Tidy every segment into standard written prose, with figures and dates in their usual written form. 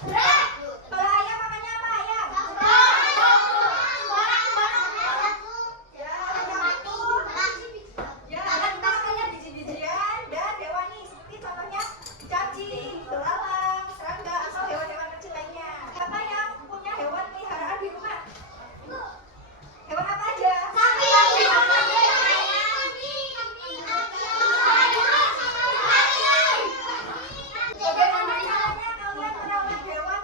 Kalau ayam namanya apa ayam? Ya, ayam itu ya namanya biji-bijian dan hewani seperti contohnya cacing, belalang, serangga atau hewan-hewan kecil lainnya. Siapa yang punya hewan peliharaan di rumah? Hewan apa aja? Bagaimana caranya kalian merawat hewan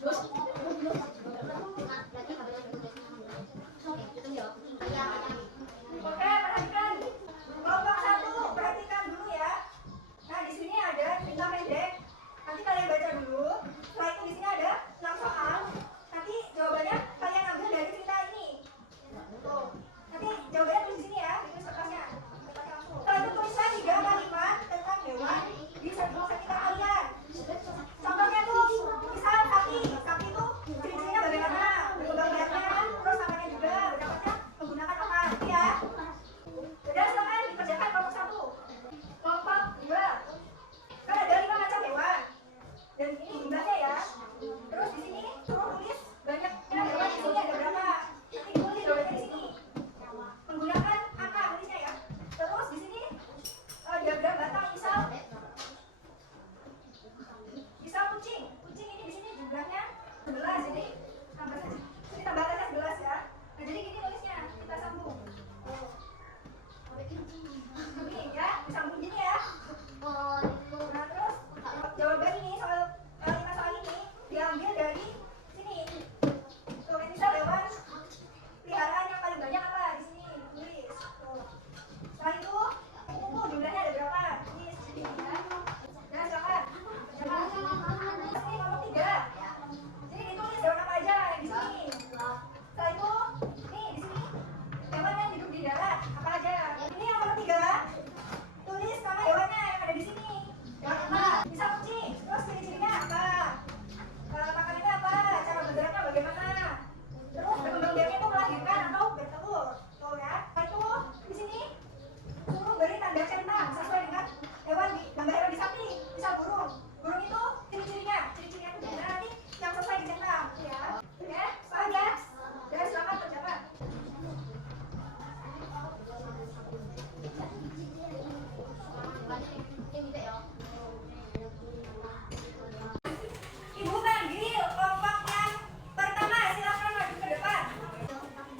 Oke, perhatikan. Kelompok satu, perhatikan dulu ya. Nah, di sini ada cerita pendek. Nanti kalian baca dulu. Setelah itu di sini ada 6 soal. Nanti jawabannya kalian ambil dari cerita ini. Tuh. Nanti jawabannya tulis di sini ya, di kertasnya. Setelah itu tulislah 3 kalimat tentang hewan di sekitar kalian. Contohnya tuh, misal sapi. Sapi itu ciri-cirinya bagaimana? Berkembang biaknya, terus namanya juga, berdapatnya menggunakan apa? Ya. Sudah silakan dikerjakan kelompok 1. Kelompok 2. Kan ada 5 macam hewan. Dan ini jumlahnya ya. Terus di sini suruh tulis banyaknya hewan di sini ada berapa. Nanti ditulis jawabannya di sini. Menggunakan angka tulisnya ya. Terus di sini diagram batang misal kucing. Kucing ini di sini jumlahnya 11, jadi tambah saja. Ini tambahkannya 11 ya. Nah, jadi gini tulisnya, kita sambung. Begini ya, disambung gini ya. Nah, terus jawaban ini soal 5 soal ini diambil dari sini. Tuh, misal hewan peliharaan yang paling banyak apa? Di sini tulis. Tuh. Setelah itu jumlahnya ada berapa? Tulis di sini ya. Nah, silakan. Ini kelompok 3. Jadi ditulis hewan apa aja yang di sini. Setelah itu, nih di sini hewan yang hidup di darat apa aja. Ini yang nomor 3. Tulis nama hewannya yang ada di sini. Hewan apa? Bisa kucing. Terus ciri-cirinya apa? Makanannya apa? Cara bergeraknya bagaimana? Terus berkembang biaknya itu melahirkan atau bertelur. Tuh ya. Setelah itu di sini suruh beri tanda centang sesuai dengan gambar hewan di samping. Misal burung. Burung itu ciri-cirinya itu gimana nanti yang sesuai dicentang. Ya. Oke, paham ya? Dan silakan kerjakan. Ibu panggil kelompok yang pertama, silakan maju ke depan.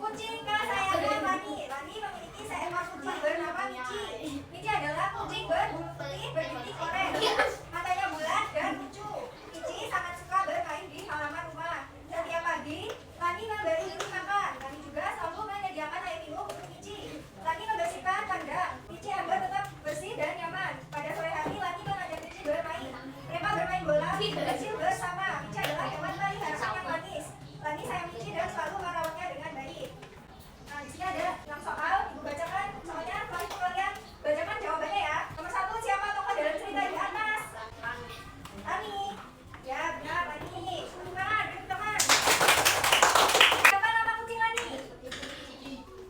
Kucing kesayangan Lani. Lani memiliki seekor kucing bernama Michi. Michi adalah kucing berbulu putih berbintik oranye. Matanya bulat dan lucu. Michi sangat suka bermain di halaman rumah. Setiap pagi, Lani memberi Michi makan. Lani juga selalu menyediakan air minum untuk Michi. Lani membersihkan kandang Michi agar tetap bersih dan nyaman. Pada sore hari, Lani mengajak Michi bermain. Mereka bermain bola kecil bersama. Michi adalah hewan peliharaan yang manis. Lani sayang Michi dan selalu merawatnya dengan baik. Nah, di sini ada 6 soal. Ibu bacakan soalnya. Setelah itu kalian bacakan jawabannya ya. Nomor 1, siapa tokoh dalam cerita di atas? Lani. Ya, benar, Lani. Tepuk tangan, beri tangan. Siapa nama kucing Lani?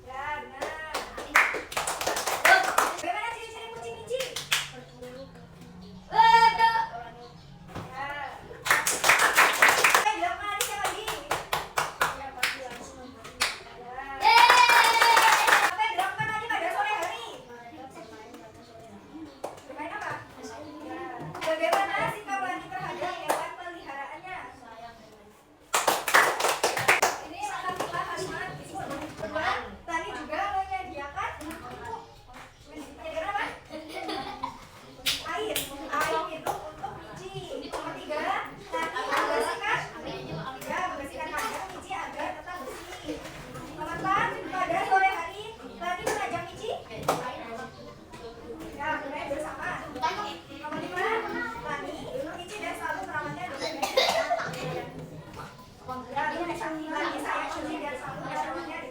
Ya, benar. Bagaimana ciri-ciri kucing Michi? Ya. Oke, dilakukan Alicia lagi. Apa yang dilakukan tadi pada sore hari? Bermain apa? Ya. Bagaimana sikap Lani terhadap hewan peliharaannya? Ini lengkapilah kalimat kedua. Lani juga menyediakan apa? Air itu untuk Michi. Nomor 3, Lani membersihkan kandang Michi agar tetap bersih. Nomor 4, pada sore hari Lani mengajak Michi ya bermain bersama. Nomor 5, Lani Michi dan selalu merawatnya dengan baik. Ya, Lani sayang Michi dan selalu merawatnya dengan